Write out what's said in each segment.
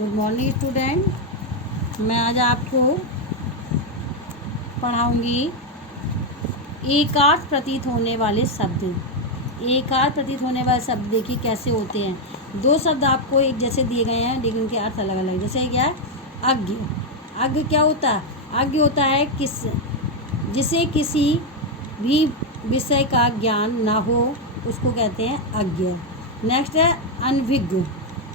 Good morning student. मैं आज आपको पढ़ाऊंगी एकार्थ प्रतीत होने वाले शब्द। एकार्थ प्रतीत होने वाले शब्द देखिए कैसे होते हैं। दो शब्द आपको एक जैसे दिए गए हैं लेकिन उनके अर्थ अलग अलग। जैसे क्या है, अज्ञ। अज्ञ क्या होता है? अज्ञ होता है जिसे किसी भी विषय का ज्ञान ना हो उसको कहते हैं अज्ञ। नेक्स्ट है अनभिज्ञ।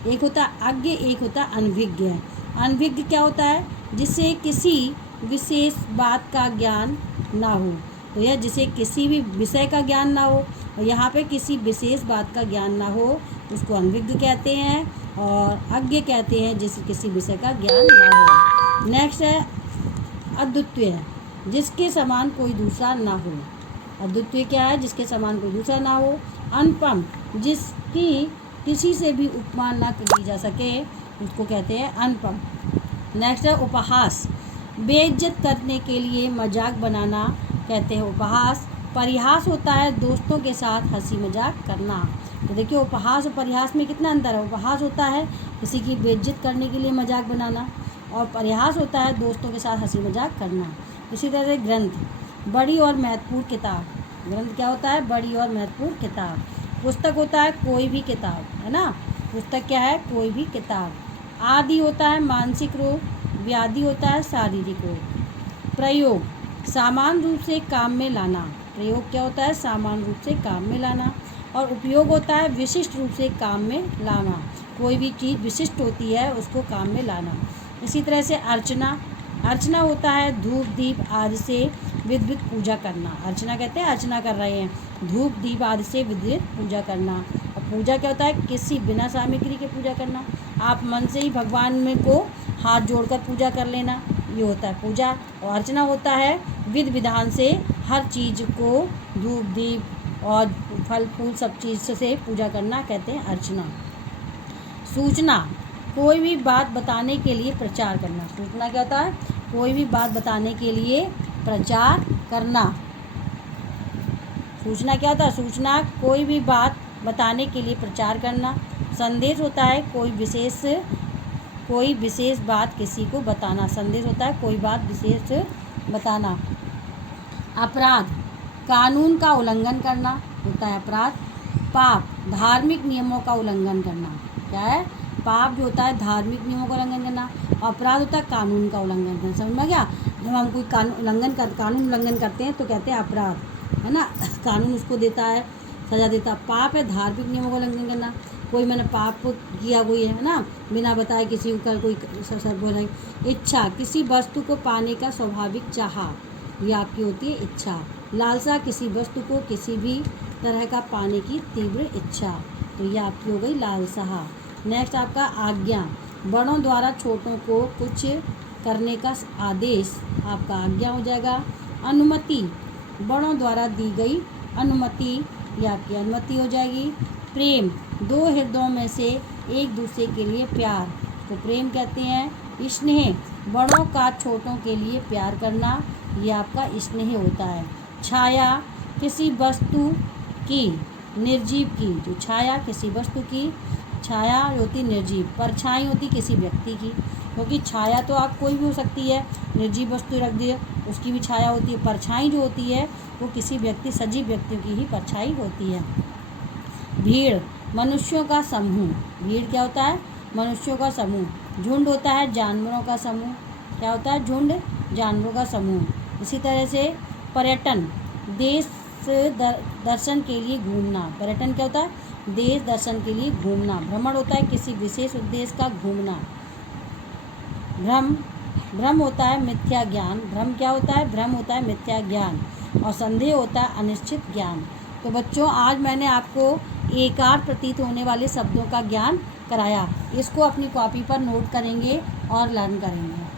एक होता है अज्ञ, एक होता है अनभिज्ञ। अनभिज्ञ क्या होता है? जिसे किसी विशेष बात का ज्ञान ना हो। तो यह जिसे किसी भी विषय का ज्ञान ना हो, और यहाँ पे किसी विशेष बात का ज्ञान ना हो उसको अनभिज्ञ कहते हैं। और अज्ञ कहते हैं जिसे किसी विषय का ज्ञान ना हो। नेक्स्ट है अद्वितीय, जिसके समान कोई दूसरा ना हो। अद्वितीय क्या है? जिसके समान कोई दूसरा ना हो। अनुपम, जिसकी किसी से भी उपमा ना की जा सके उसको कहते हैं अनुपम। नेक्स्ट है उपहास, बेइज्जत करने के लिए मजाक बनाना कहते हैं उपहास। परिहास होता है दोस्तों के साथ हंसी मजाक करना। तो देखिए उपहास और परिहास में कितना अंतर है। उपहास होता है किसी की बेइज्जत करने के लिए मजाक बनाना, और परिहास होता है दोस्तों के साथ हंसी मजाक करना। इसी तरह से ग्रंथ, बड़ी और महत्वपूर्ण किताब। ग्रंथ क्या होता है? बड़ी और महत्वपूर्ण किताब। पुस्तक होता है कोई भी किताब, है ना। पुस्तक क्या है? कोई भी किताब। आदि होता है मानसिक रोग, व्याधि होता है शारीरिक रोग। प्रयोग, सामान्य रूप से काम में लाना। प्रयोग क्या होता है? सामान्य रूप से काम में लाना। और उपयोग होता है विशिष्ट रूप से काम में लाना। कोई भी चीज़ विशिष्ट होती है उसको काम में लाना। इसी तरह से अर्चना, अर्चना होता है धूप दीप आदि से विधिवत पूजा करना। अर्चना कहते हैं अर्चना कर रहे हैं, धूप दीप आदि से विधिवत पूजा करना। और पूजा क्या होता है? किसी बिना सामग्री के पूजा करना। आप मन से ही भगवान में को हाथ जोड़कर पूजा कर लेना, ये होता है पूजा। और अर्चना होता है विधि विधान से हर चीज़ को धूप दीप और फल फूल सब चीज़ से पूजा करना कहते हैं अर्चना। सूचना, कोई भी बात बताने के लिए प्रचार करना। सूचना क्या होता है? कोई भी बात बताने के लिए प्रचार करना। सूचना क्या होता है? सूचना कोई भी बात बताने के लिए प्रचार करना। संदेश होता है कोई विशेष बात किसी को बताना। संदेश होता है कोई बात विशेष बताना। अपराध, कानून का उल्लंघन करना होता है अपराध। पाप, धार्मिक नियमों का उल्लंघन करना। क्या है? पाप जो होता है धार्मिक नियमों का उल्लंघन करना। अपराध होता है कानून का उल्लंघन करना। समझ में गया? जब हम कोई कानून उल्लंघन करते हैं तो कहते हैं अपराध, है ना। कानून उसको देता है, सजा देता है। पाप है धार्मिक नियमों का उल्लंघन करना। कोई मैंने पाप किया कोई है ना, बिना बताए किसी का कोई सर बोला। इच्छा, किसी वस्तु को पाने का स्वाभाविक चाह, ये आपकी होती है इच्छा। लालसा, किसी वस्तु को किसी भी तरह का पाने की तीव्र इच्छा, तो ये आपकी हो गई लालसा। नेक्स्ट आपका आज्ञा, बड़ों द्वारा छोटों को कुछ करने का आदेश आपका आज्ञा हो जाएगा। अनुमति, बड़ों द्वारा दी गई अनुमति, ये आपकी अनुमति हो जाएगी। प्रेम, दो हृदयों में से एक दूसरे के लिए प्यार, तो प्रेम कहते हैं। स्नेह, बड़ों का छोटों के लिए प्यार करना, ये आपका स्नेह होता है। छाया, किसी वस्तु की निर्जीव की, जो छाया किसी वस्तु की, छाया होती निर्जीव। परछाई होती किसी व्यक्ति की, क्योंकि छाया तो आप कोई भी हो सकती है, निर्जीव वस्तु रख दिए उसकी भी छाया होती है। परछाई जो होती है वो किसी व्यक्ति सजीव व्यक्ति की ही परछाई होती है। भीड़, मनुष्यों का समूह। भीड़ क्या होता है? मनुष्यों का समूह। झुंड होता है जानवरों का समूह। क्या होता है? झुंड, जानवरों का समूह। इसी तरह से पर्यटन, देश दर्शन के लिए घूमना। पर्यटन क्या होता है? देश दर्शन के लिए घूमना। भ्रमण होता है किसी विशेष उद्देश्य का घूमना। भ्रम होता है मिथ्या ज्ञान। भ्रम क्या होता है? भ्रम होता है मिथ्या ज्ञान। और संदेह होता है अनिश्चित ज्ञान। तो बच्चों आज मैंने आपको एकार्थ प्रतीत होने वाले शब्दों का ज्ञान कराया। इसको अपनी कॉपी पर नोट करेंगे और लर्न करेंगे।